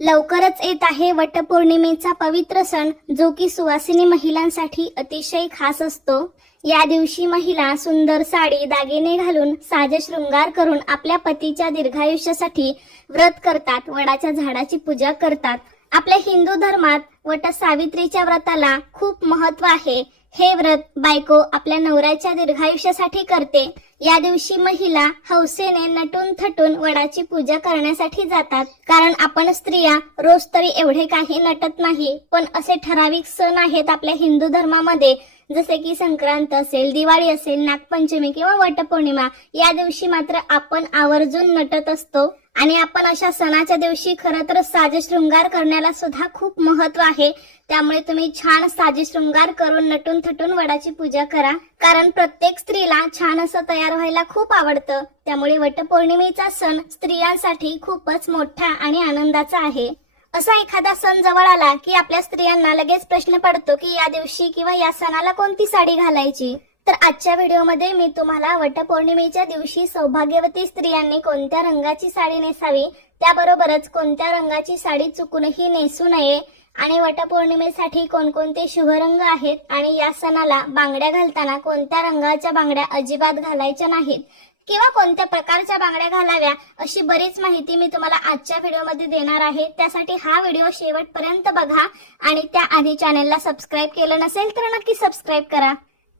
लवकरच येत आहे वटपौर्णिमेचा पवित्र सण जो की सुवासिनी महिलांसाठी अतिशय खास असतो. या दिवशी महिला सुंदर साडी दागिने घालून साज शृंगार करून आपल्या पतीच्या दीर्घायुष्यासाठी व्रत करतात वडाच्या झाडाची पूजा करतात. आपल्या हिंदू धर्मात वट सावित्रीच्या व्रताला खूप महत्त्व आहे. हे व्रत बायको आपल्या नवऱ्याच्या दीर्घायुष्यासाठी करते. या दिवशी महिला हौसेने नटून थटून वडाची पूजा करण्यासाठी जातात. कारण आपण स्त्रिया रोज तरी एवढे काही नटत नाही पण असे ठराविक सण आहेत आपल्या हिंदू धर्मामध्ये. जसे की संक्रांत असेल दिवाळी असेल नागपंचमी किंवा वटपौर्णिमा या दिवशी मात्र आपण आवर्जून नटत असतो. आणि आपण अशा सणाच्या दिवशी खरं तर साज शृंगार करण्याला सुद्धा खूप महत्त्व आहे. त्यामुळे तुम्ही छान साजे शृंगार करून नटून थटून वडाची पूजा करा. कारण प्रत्येक स्त्रीला छान असं तयार व्हायला खूप आवडतं. त्यामुळे वटपौर्णिमेचा सण स्त्रियांसाठी खूपच मोठा आणि आनंदाचा आहे. असा एखादा सण जवळ आला की आपल्या स्त्रियांना लगेच प्रश्न पडतो की या दिवशी किंवा या सणाला कोणती साडी घालायची? तर आजच्या व्हिडिओमध्ये मी तुम्हाला वटपौर्णिमेच्या दिवशी सौभाग्यवती स्त्रियांनी कोणत्या रंगाची साडी नेसावी त्याबरोबरच कोणत्या रंगाची साडी चुकूनही नेसू नये आणि वटपौर्णिमेसाठी कोणकोणते शुभ रंग आहेत आणि या सणाला बांगड्या घालताना कोणत्या रंगाच्या बांगड्या अजिबात घालायच्या नाहीत किंवा कोणत्या प्रकारच्या बांगड्या घालाव्या अशी बरीच माहिती मी तुम्हाला आजच्या व्हिडिओमध्ये देणार आहे. त्यासाठी हा व्हिडिओ शेवटपर्यंत बघा आणि त्याआधी चॅनलला सबस्क्राईब केलं नसेल तर नक्की सबस्क्राईब करा.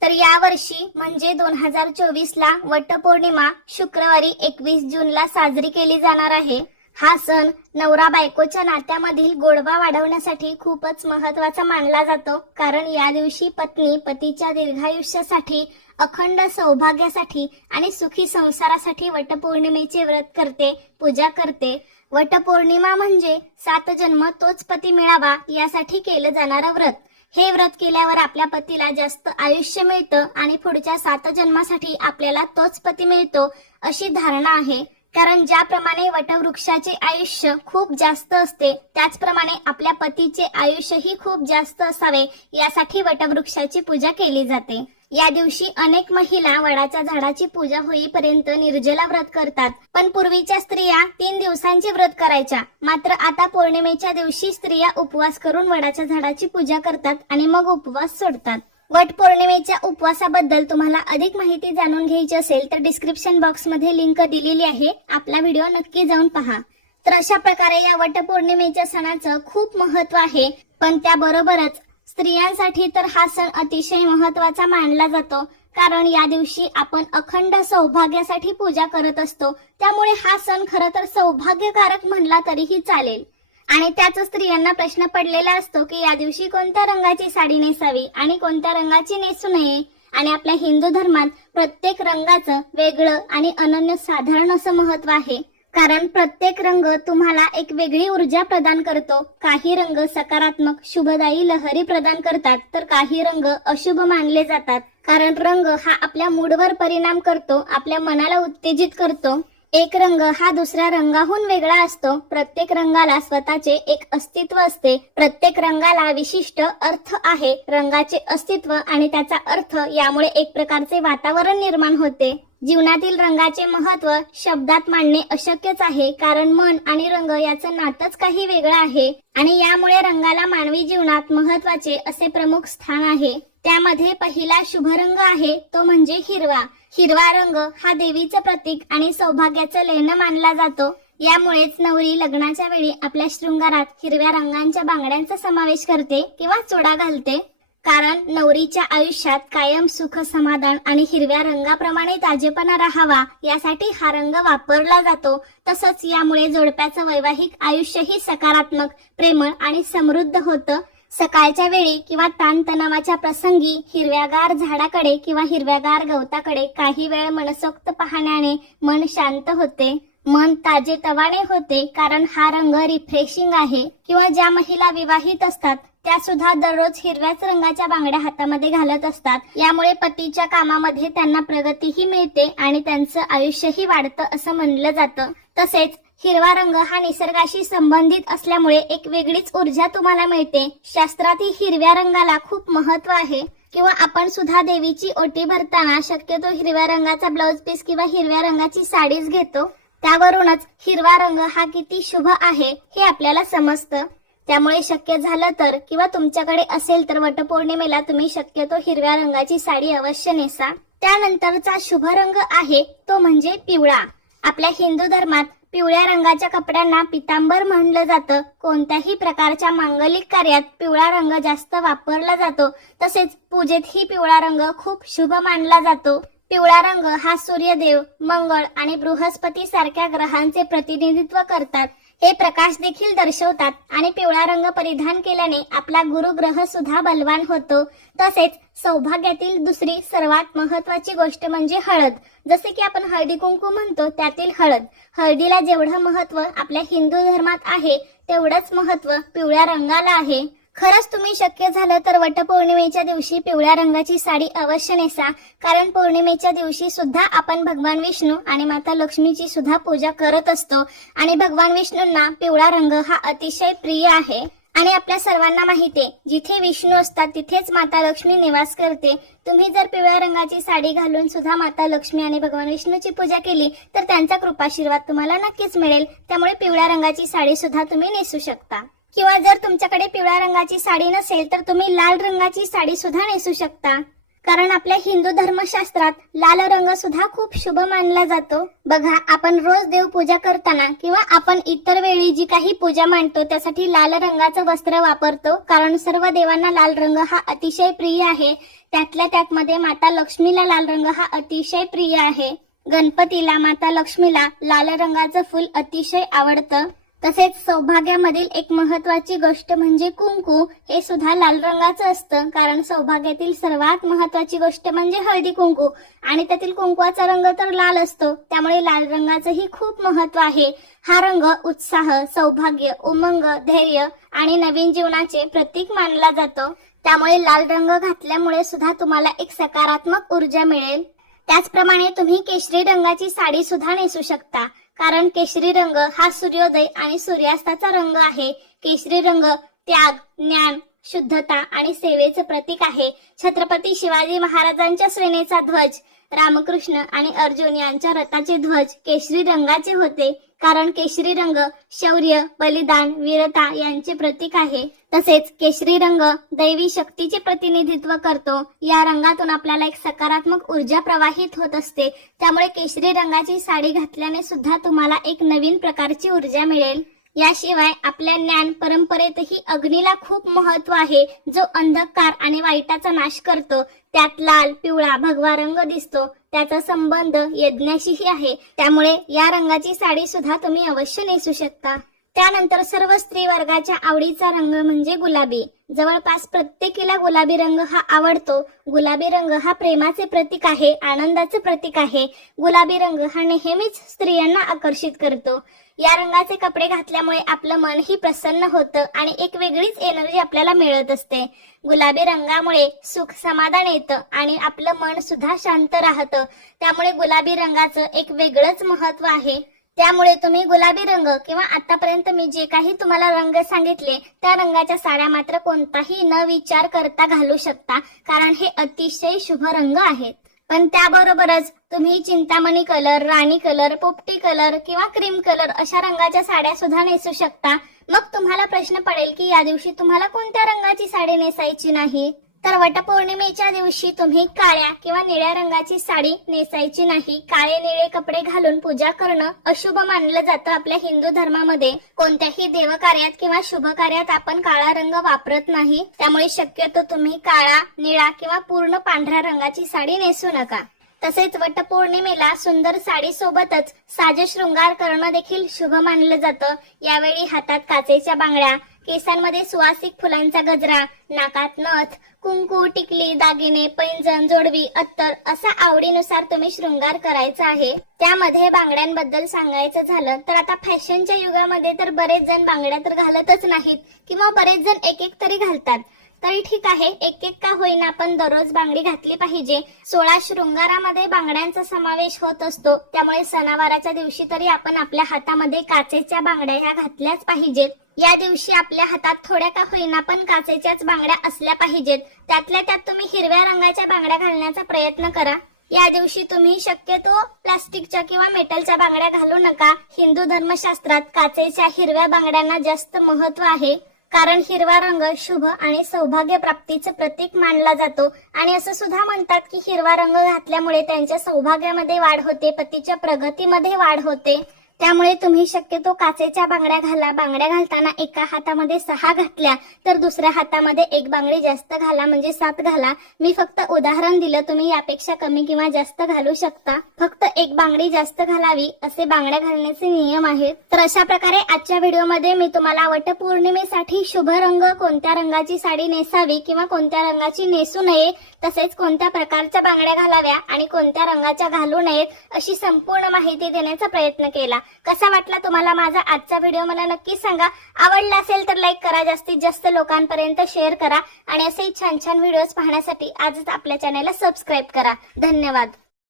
तर यावर्षी म्हणजे दोन हजार चोवीस ला वटपौर्णिमा शुक्रवारी एकवीस जूनला साजरी केली जाणार आहे. हा सण नवरा बायकोच्या नात्यामधील गोडवा वाढवण्यासाठी खूपच महत्त्वाचा मानला जातो. कारण या दिवशी पत्नी पतीच्या दीर्घायुष्यासाठी अखंड सौभाग्यासाठी आणि सुखी संसारासाठी वटपौर्णिमेचे व्रत करते पूजा करते. वटपौर्णिमा म्हणजे सात जन्म तोच पती मिळावा यासाठी केलं जाणारं व्रत. हे व्रत केल्यावर आपल्या पतीला जास्त आयुष्य मिळतं आणि पुढच्या सात जन्मासाठी आपल्याला तोच पती मिळतो अशी धारणा आहे. कारण ज्याप्रमाणे वटवृक्षाचे आयुष्य खूप जास्त असते त्याचप्रमाणे आपल्या पतीचे आयुष्यही खूप जास्त असावे यासाठी वटवृक्षाची पूजा केली जाते. या दिवशी अनेक महिला वडाच्या झाडाची पूजा होईपर्यंत निर्जला व्रत करतात. पण पूर्वीच्या स्त्रिया तीन दिवसांचे व्रत करायच्या. मात्र आता पौर्णिमेच्या दिवशी स्त्रिया उपवास करून वडाच्या झाडाची पूजा करतात आणि मग उपवास सोडतात. वट पौर्णिमेच्या उपवासाबद्दल तुम्हाला अधिक माहिती जाणून घ्यायची असेल तर डिस्क्रिप्शन बॉक्समध्ये लिंक दिलेली आहे. आपला व्हिडिओ नक्की जाऊन पहा. तर अशा प्रकारे या वटपौर्णिमेच्या सणाचं खूप महत्त्व आहे. पण त्याबरोबरच स्त्रियांसाठी तर हा सण अतिशय महत्त्वाचा मानला जातो. कारण या दिवशी आपण अखंड सौभाग्यासाठी पूजा करत असतो. त्यामुळे हा सण खर तर सौभाग्यकारक म्हणला तरीही चालेल. आणि त्याच स्त्रियांना प्रश्न पडलेला असतो की या दिवशी कोणत्या रंगाची साडी नेसावी आणि कोणत्या रंगाची नेसू नये? आणि आपल्या हिंदू धर्मात प्रत्येक रंगाचं वेगळं आणि अनन्य साधारण असं महत्त्व आहे. कारण प्रत्येक रंग तुम्हाला एक वेगळी ऊर्जा प्रदान करतो. काही रंग सकारात्मक शुभदायी लहरी प्रदान करतात तर काही रंग अशुभ मानले जातात. कारण रंग हा आपल्या मूडवर परिणाम करतो आपल्या मनाला उत्तेजित करतो. एक रंग हा दुसऱ्या रंगाहून वेगळा असतो. प्रत्येक रंगाला स्वतःचे एक अस्तित्व असते. प्रत्येक रंगाला विशिष्ट अर्थ आहे. रंगाचे अस्तित्व आणि त्याचा अर्थ यामुळे एक प्रकारचे वातावरण निर्माण होते. जीवनातील रंगाचे महत्त्व शब्दात मांडणे अशक्यच आहे कारण मन आणि रंग याचं नातच काही वेगळं आहे आणि यामुळे रंगाला मानवी जीवनात महत्त्वाचे असे प्रमुख स्थान आहे. त्यामध्ये पहिला शुभ रंग आहे तो म्हणजे हिरवा. हिरवा रंग हा देवीचं प्रतीक आणि सौभाग्याचं लेणं मानला जातो. यामुळेच नवरी लग्नाच्या वेळी आपल्या शृंगारात हिरव्या रंगांच्या बांगड्यांचा समावेश करते किंवा चोडा घालते. कारण नवरीच्या आयुष्यात कायम सुख समाधान आणि हिरव्या रंगाप्रमाणे ताजेपणा राहावा यासाठी हा रंग वापरला जातो. तसंच यामुळे जोडप्याचं वैवाहिक आयुष्यही सकारात्मक प्रेमळ आणि समृद्ध होतं. सकाळच्या वेळी किंवा ताणतणावाच्या प्रसंगी हिरव्यागार झाडाकडे किंवा हिरव्यागार गवताकडे काही वेळ मनसोक्त पाहण्याने मन शांत होते. मन ताजे तवाने होते कारण हा रंग रिफ्रेशिंग आहे. किंवा ज्या महिला विवाहित असतात त्या सुद्धा दररोज हिरव्याच रंगाच्या बांगड्या हातामध्ये घालत असतात. यामुळे पतीच्या कामामध्ये त्यांना प्रगतीही मिळते आणि त्यांचं आयुष्यही वाढतं असं म्हणलं जातं. तसेच हिरवा रंग हा निसर्गाशी संबंधित असल्यामुळे एक वेगळीच ऊर्जा तुम्हाला मिळते. शास्त्रातही हिरव्या रंगाला खूप महत्त्व आहे. किंवा आपण सुद्धा देवीची ओटी भरताना शक्यतो हिरव्या रंगाचा ब्लाउज पीस किंवा हिरव्या रंगाची साडीच घेतो. त्यावरूनच हिरवा रंग हा किती शुभ आहे हे आपल्याला समजतं. त्यामुळे शक्य झालं तर किंवा तुमच्याकडे असेल तर वटपौर्णिमेला तुम्ही शक्यतो हिरव्या रंगाची साडी अवश्य नेसा. त्यानंतरचा शुभ रंग आहे तो म्हणजे पिवळा. आपल्या हिंदू धर्मात पिवळ्या रंगाच्या कपड्यांना पितांबर म्हणलं जातं. कोणत्याही प्रकारच्या मांगलिक कार्यात पिवळा रंग जास्त वापरला जातो. तसेच पूजेतही पिवळा रंग खूप शुभ मानला जातो. पिवळा रंग हा सूर्यदेव मंगळ आणि बृहस्पती सारख्या ग्रहांचे प्रतिनिधित्व करतात. हे प्रकाश देखील दर्शवतात आणि पिवळा रंग परिधान केल्याने आपला गुरुग्रह सुद्धा बलवान होतो. तसेच सौभाग्यातील दुसरी सर्वात महत्वाची गोष्ट म्हणजे हळद. जसे की आपण हळदी कुंकू म्हणतो त्यातील हळद. हळदीला जेवढं महत्त्व आपल्या हिंदू धर्मात आहे तेवढंच महत्त्व पिवळ्या रंगाला आहे. खरंच तुम्ही शक्य झालं तर वटपौर्णिमेच्या दिवशी पिवळ्या रंगाची साडी अवश्य नेसा कारण पौर्णिमेच्या दिवशी सुद्धा आपण भगवान विष्णू आणि माता लक्ष्मीची सुद्धा पूजा करत असतो. आणि भगवान विष्णूंना पिवळा रंग हा अतिशय प्रिय आहे. आणि आपल्या सर्वांना माहिती आहे जिथे विष्णू असतात तिथेच माता लक्ष्मी निवास करते. तुम्ही जर पिवळ्या रंगाची साडी घालून सुद्धा माता लक्ष्मी आणि भगवान विष्णूची पूजा केली तर त्यांचा कृपाशीर्वाद तुम्हाला नक्कीच मिळेल. त्यामुळे पिवळ्या रंगाची साडी सुद्धा तुम्ही नेसू शकता. किंवा जर तुमच्याकडे पिवळ्या रंगाची साडी नसेल तर तुम्ही लाल रंगाची साडी सुद्धा नेसू शकता. कारण आपल्या हिंदू धर्मशास्त्रात लाल रंग सुद्धा खूप शुभ मानला जातो. बघा आपण रोज देव पूजा करताना किंवा आपण इतर वेळी जी काही पूजा मांडतो त्यासाठी लाल रंगाचं वस्त्र वापरतो. कारण सर्व देवांना लाल रंग हा अतिशय प्रिय आहे. त्यातल्या त्यात मध्ये माता लक्ष्मीला लाल रंग हा अतिशय प्रिय आहे. गणपतीला माता लक्ष्मीला लाल रंगाचं फुल अतिशय आवडतं. तसेच सौभाग्यामधील एक महत्वाची गोष्ट म्हणजे कुंकू हे सुद्धा लाल रंगाचं असतं कारण सौभाग्यातील सर्वात महत्वाची गोष्ट म्हणजे हळदी कुंकू. आणि त्यातील कुंकवाचा रंग तर लाल असतो त्यामुळे लाल रंगाचंही खूप महत्त्व आहे. हा रंग उत्साह सौभाग्य उमंग धैर्य आणि नवीन जीवनाचे प्रतीक मानला जातो. त्यामुळे लाल रंग घातल्यामुळे सुद्धा तुम्हाला एक सकारात्मक ऊर्जा मिळेल. त्याचप्रमाणे तुम्ही केशरी रंगाची साडी सुद्धा नेसू शकता. कारण केशरी रंग हा सूर्योदय आणि सूर्यास्ताचा रंग आहे. केशरी रंग त्याग ज्ञान शुद्धता आणि सेवेचं प्रतीक आहे. छत्रपती शिवाजी महाराजांच्या सेनेचा ध्वज रामकृष्ण आणि अर्जुन यांच्या रथाचे ध्वज केशरी रंगाचे होते. कारण केशरी रंग शौर्य बलिदान वीरता यांचे प्रतीक आहे. तसेच केशरी रंग दैवी शक्तीचे प्रतिनिधित्व करतो. या रंगातून आपल्याला एक सकारात्मक ऊर्जा प्रवाहित होत असते. त्यामुळे केशरी रंगाची साडी घातल्याने सुद्धा तुम्हाला एक नवीन प्रकारची ऊर्जा मिळेल. याशिवाय आपल्या ज्ञान परंपरेतही अग्नीला खूप महत्त्व आहे. जो अंधकार आणि वाईटाचा नाश करतो. त्यात लाल पिवळा भगवा रंग दिसतो. त्याचा संबंध यज्ञाशीही आहे. त्यामुळे या रंगाची साडी सुद्धा तुम्ही अवश्य नेसू शकता. त्यानंतर सर्व स्त्री वर्गाच्या आवडीचा रंग म्हणजे गुलाबी. जवळपास प्रत्येकीला गुलाबी रंग हा आवडतो. गुलाबी रंग हा प्रेमाचे प्रतीक आहे आनंदाचे प्रतीक आहे. गुलाबी रंग हा नेहमीच स्त्रियांना आकर्षित करतो. या रंगाचे कपडे घातल्यामुळे आपलं मनही प्रसन्न होतं आणि एक वेगळीच एनर्जी आपल्याला मिळत असते. गुलाबी रंगामुळे सुख समाधान येतं आणि आपलं मन सुद्धा शांत राहतं. त्यामुळे गुलाबी रंगाचं एक वेगळंच महत्त्व आहे. त्यामुळे तुम्ही गुलाबी रंग किंवा आतापर्यंत मी जे काही तुम्हाला रंग सांगितले त्या रंगाच्या साड्या मात्र कोणताही न विचार करता घालू शकता कारण हे अतिशय शुभ रंग आहेत. पण त्याबरोबरच तुम्ही चिंतामणी कलर राणी कलर पोपटी कलर किंवा क्रीम कलर अशा रंगाच्या साड्या सुद्धा नेसू शकता. मग तुम्हाला प्रश्न पडेल की या दिवशी तुम्हाला कोणत्या रंगाची साडी नेसायची नाही? तर वटपौर्णिमेच्या दिवशी तुम्ही काळ्या किंवा निळ्या रंगाची साडी नेसायची नाही. काळे निळे कपडे घालून पूजा करणं अशुभ मानलं जातं आपल्या हिंदू धर्मामध्ये. कोणत्याही देवकार्यात किंवा शुभ कार्यात आपण काळा रंग वापरत नाही. त्यामुळे शक्यतो तुम्ही काळा निळा किंवा पूर्ण पांढऱ्या रंगाची साडी नेसू नका. तसेच वटपौर्णिमेला सुंदर साडी सोबतच साज शृंगार करणं देखील शुभ मानलं जातं. यावेळी हातात काचेच्या बांगड्या केसांमध्ये सुवासिक फुलांचा गजरा नाकात नथ कुंकू टिकली दागिने पैंजण जोडवी अत्तर असा आवडीनुसार तुम्ही शृंगार करायचा आहे. त्यामध्ये बांगड्यांबद्दल सांगायचं झालं तर आता फॅशनच्या युगामध्ये तर बरेच जण बांगड्या तर घालतच नाहीत किंवा बरेच जण एक एक तरी घालतात. तरी ठीक आहे एक एक का होईना आपण दररोज बांगडी घातली पाहिजे. सोळा शृंगारामध्ये बांगड्यांचा समावेश होत असतो. त्यामुळे सणावाराच्या दिवशी तरी आपण आपल्या हातामध्ये काचेच्या बांगड्या ह्या घातल्याच पाहिजेत. या दिवशी आपल्या हातात थोड्या का होईना पण काचेच्याच बांगड्या असल्या पाहिजेत. त्यातल्या त्यात तुम्ही हिरव्या रंगाच्या बांगड्या घालण्याचा प्रयत्न करा. या दिवशी तुम्ही शक्यतो प्लास्टिकच्या किंवा मेटलच्या बांगड्या घालू नका. हिंदू धर्मशास्त्रात काचेच्या हिरव्या बांगड्यांना जास्त महत्त्व आहे. कारण हिरवा रंग शुभ आणि सौभाग्य प्राप्तीचं प्रतीक मानला जातो. आणि असं सुद्धा म्हणतात की हिरवा रंग घातल्यामुळे त्यांच्या सौभाग्यामध्ये वाढ होते पतीच्या प्रगतीमध्ये वाढ होते. त्यामुळे तुम्ही शक्यतो काचेच्या बांगड्या घाला. बांगड्या घालताना एका हातामध्ये सहा घातल्या तर दुसऱ्या हातामध्ये एक बांगडी जास्त घाला म्हणजे सात घाला. मी फक्त उदाहरण दिलं तुम्ही यापेक्षा कमी किंवा जास्त घालू शकता. फक्त एक बांगडी जास्त घालावी असे बांगड्या घालण्याचे नियम आहेत. तर अशा प्रकारे आजच्या व्हिडिओमध्ये मी तुम्हाला वटपौर्णिमेसाठी शुभ रंग कोणत्या रंगाची साडी नेसावी किंवा कोणत्या रंगाची नेसू नये तसेच कोणत्या प्रकारच्या बांगड्या घालाव्या आणि कोणत्या रंगाच्या घालू नयेत अशी संपूर्ण माहिती देण्याचा प्रयत्न केला. कसा वाटला तुम्हाला माझा आजचा व्हिडिओ मला नक्की सांगा. आवडला असेल तर लाईक करा. जास्तीत जास्त लोकांपर्यंत शेअर करा. आणि असे छान छान व्हिडिओज पाहण्यासाठी आजच आपल्या चॅनलला सबस्क्राईब करा. धन्यवाद.